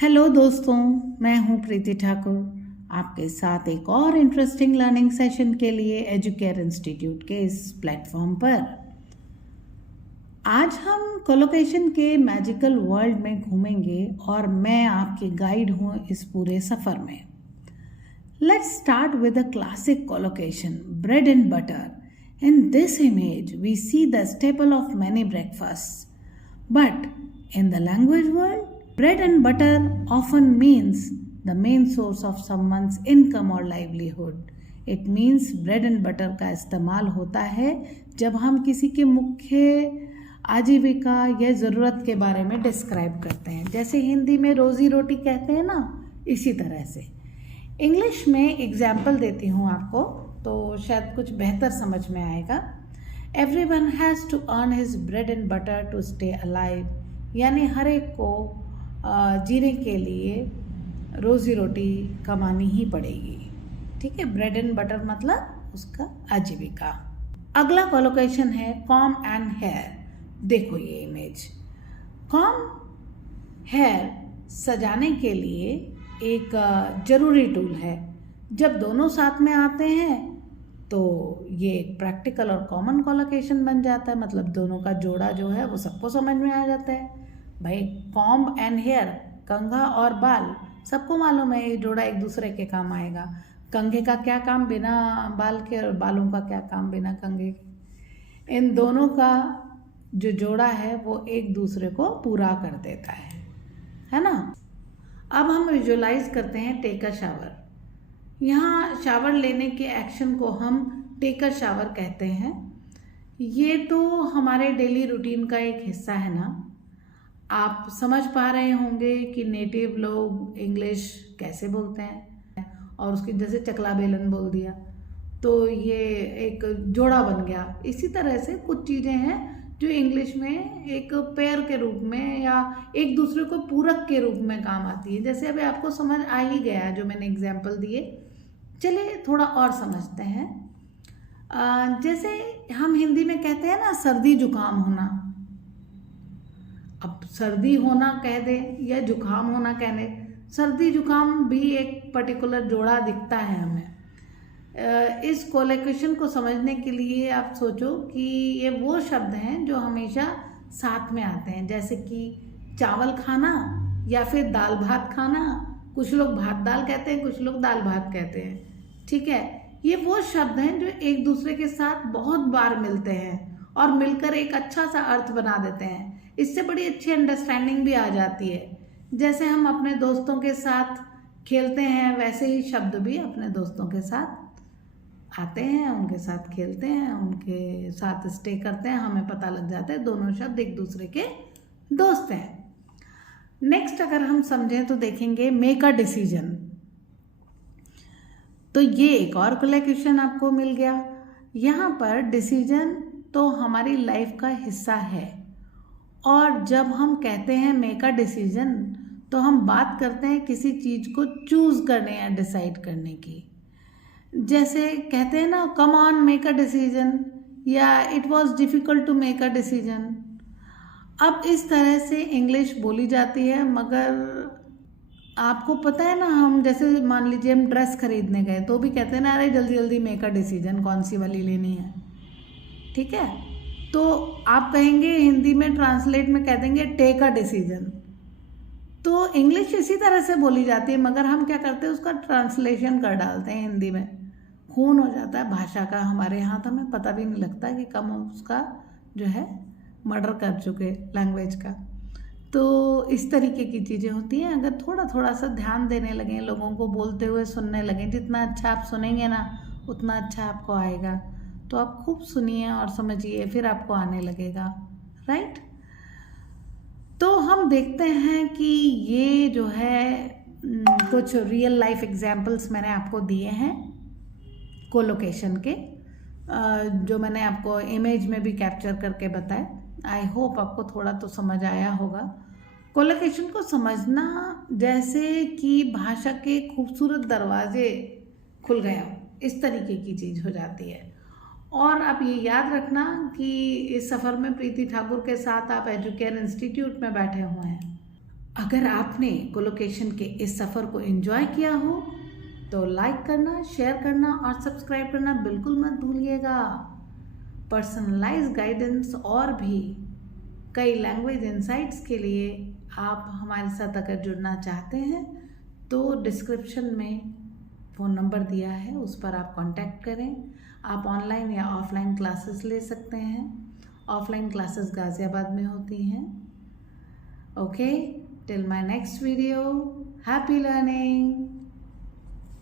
Hello दोस्तों, मैं हूं प्रीति ठाकुर आपके साथ एक और इंटरेस्टिंग लर्निंग सेशन के लिए एजुकेयर इंस्टीट्यूट के इस प्लेटफॉर्म पर। आज हम कोलोकेशन के मैजिकल वर्ल्ड में घूमेंगे और मैं आपकी गाइड हूं इस पूरे सफ़र में। Let's start with a classic collocation, bread and butter. In this image, we see the staple of many breakfasts. But in the language world, bread and butter often means the main source of someone's income or livelihood. It means bread and butter का इस्तेमाल होता है जब हम किसी के मुख्य आजीविका या ज़रूरत के बारे में डिस्क्राइब करते हैं। जैसे हिंदी में रोज़ी रोटी कहते हैं ना, इसी तरह से इंग्लिश में एग्जाम्पल देती हूँ आपको तो शायद कुछ बेहतर समझ में आएगा। Everyone has to earn his bread and butter to stay alive, यानी हर एक को जीने के लिए रोज़ी रोटी कमानी ही पड़ेगी। ठीक है, ब्रेड एंड बटर मतलब उसका आजीविका। अगला कोलोकेशन है कॉम एंड हेयर। देखो ये इमेज, कॉम हेयर सजाने के लिए एक ज़रूरी टूल है। जब दोनों साथ में आते हैं तो ये एक प्रैक्टिकल और कॉमन कोलोकेशन बन जाता है, मतलब दोनों का जोड़ा जो है वो सबको समझ में आ जाता है। भाई कॉम्ब एंड हेयर, कंघा और बाल, सबको मालूम है ये जोड़ा एक दूसरे के काम आएगा। कंघे का क्या काम बिना बाल के, और बालों का क्या काम बिना कंघे के। इन दोनों का जो जोड़ा है वो एक दूसरे को पूरा कर देता है ना। अब हम विजुअलाइज करते हैं टेक अ शावर। यहाँ शावर लेने के एक्शन को हम टेक अ शावर कहते हैं। ये तो हमारे डेली रूटीन का एक हिस्सा है ना। आप समझ पा रहे होंगे कि नेटिव लोग इंग्लिश कैसे बोलते हैं, और उसकी जैसे चकला बेलन बोल दिया तो ये एक जोड़ा बन गया। इसी तरह से कुछ चीज़ें हैं जो इंग्लिश में एक पेयर के रूप में या एक दूसरे को पूरक के रूप में काम आती है। जैसे अभी आपको समझ आ ही गया जो मैंने एग्जाम्पल दिए। चलिए थोड़ा और समझते हैं। जैसे हम हिंदी में कहते हैं ना सर्दी जुकाम होना। अब सर्दी होना कह दे या जुकाम होना कह दे, सर्दी जुकाम भी एक पर्टिकुलर जोड़ा दिखता है हमें। इस कोलोकेशन को समझने के लिए आप सोचो कि ये वो शब्द हैं जो हमेशा साथ में आते हैं, जैसे कि चावल खाना या फिर दाल भात खाना। कुछ लोग भात दाल कहते हैं, कुछ लोग दाल भात कहते हैं। ठीक है, ये वो शब्द हैं जो एक दूसरे के साथ बहुत बार मिलते हैं और मिलकर एक अच्छा सा अर्थ बना देते हैं। इससे बड़ी अच्छी अंडरस्टैंडिंग भी आ जाती है। जैसे हम अपने दोस्तों के साथ खेलते हैं, वैसे ही शब्द भी अपने दोस्तों के साथ आते हैं, उनके साथ खेलते हैं, उनके साथ स्टे करते हैं, हमें पता लग जाता है दोनों शब्द एक दूसरे के दोस्त हैं। नेक्स्ट अगर हम समझें तो देखेंगे मेक अ डिसीजन। तो ये एक और कोलोकेशन आपको मिल गया। यहाँ पर डिसीजन तो हमारी लाइफ का हिस्सा है, और जब हम कहते हैं मेक अ डिसीजन तो हम बात करते हैं किसी चीज़ को चूज़ करने या डिसाइड करने की। जैसे कहते हैं ना come on make a decision, या it was difficult to make a decision. अब इस तरह से इंग्लिश बोली जाती है, मगर आपको पता है ना, हम जैसे मान लीजिए हम ड्रेस खरीदने गए तो भी कहते हैं ना अरे जल्दी जल्दी मेक अ डिसीजन, कौन सी वाली लेनी है। ठीक है, तो आप कहेंगे हिंदी में ट्रांसलेट में कह देंगे टेक अ डिसीजन। तो इंग्लिश इसी तरह से बोली जाती है, मगर हम क्या करते हैं उसका ट्रांसलेशन कर डालते हैं हिंदी में। खून हो जाता है भाषा का हमारे यहाँ, तो हमें पता भी नहीं लगता कि कम उसका जो है मर्डर कर चुके लैंग्वेज का। तो इस तरीके की चीज़ें होती हैं। अगर थोड़ा थोड़ा सा ध्यान देने लगें, लोगों को बोलते हुए सुनने लगें, जितना अच्छा आप सुनेंगे ना उतना अच्छा आपको आएगा। तो आप खूब सुनिए और समझिए, फिर आपको आने लगेगा। राइट, तो हम देखते हैं कि ये जो है कुछ रियल लाइफ एग्जाम्पल्स मैंने आपको दिए हैं कोलोकेशन के, जो मैंने आपको इमेज में भी कैप्चर करके बताए। आई होप आपको थोड़ा तो समझ आया होगा। कोलोकेशन को समझना जैसे कि भाषा के खूबसूरत दरवाजे खुल गए हों, इस तरीके की चीज़ हो जाती है। और आप ये याद रखना कि इस सफ़र में प्रीति ठाकुर के साथ आप एजुकेयर इंस्टीट्यूट में बैठे हुए हैं। अगर आपने कोलोकेशन के इस सफ़र को एंजॉय किया हो तो लाइक करना, शेयर करना और सब्सक्राइब करना बिल्कुल मत भूलिएगा। पर्सनलाइज गाइडेंस और भी कई लैंग्वेज इंसाइट्स के लिए आप हमारे साथ अगर जुड़ना चाहते हैं तो डिस्क्रिप्शन में फ़ोन नंबर दिया है, उस पर आप कांटेक्ट करें। आप ऑनलाइन या ऑफलाइन क्लासेस ले सकते हैं। ऑफलाइन क्लासेस गाज़ियाबाद में होती हैं। Okay, till my next video, happy learning.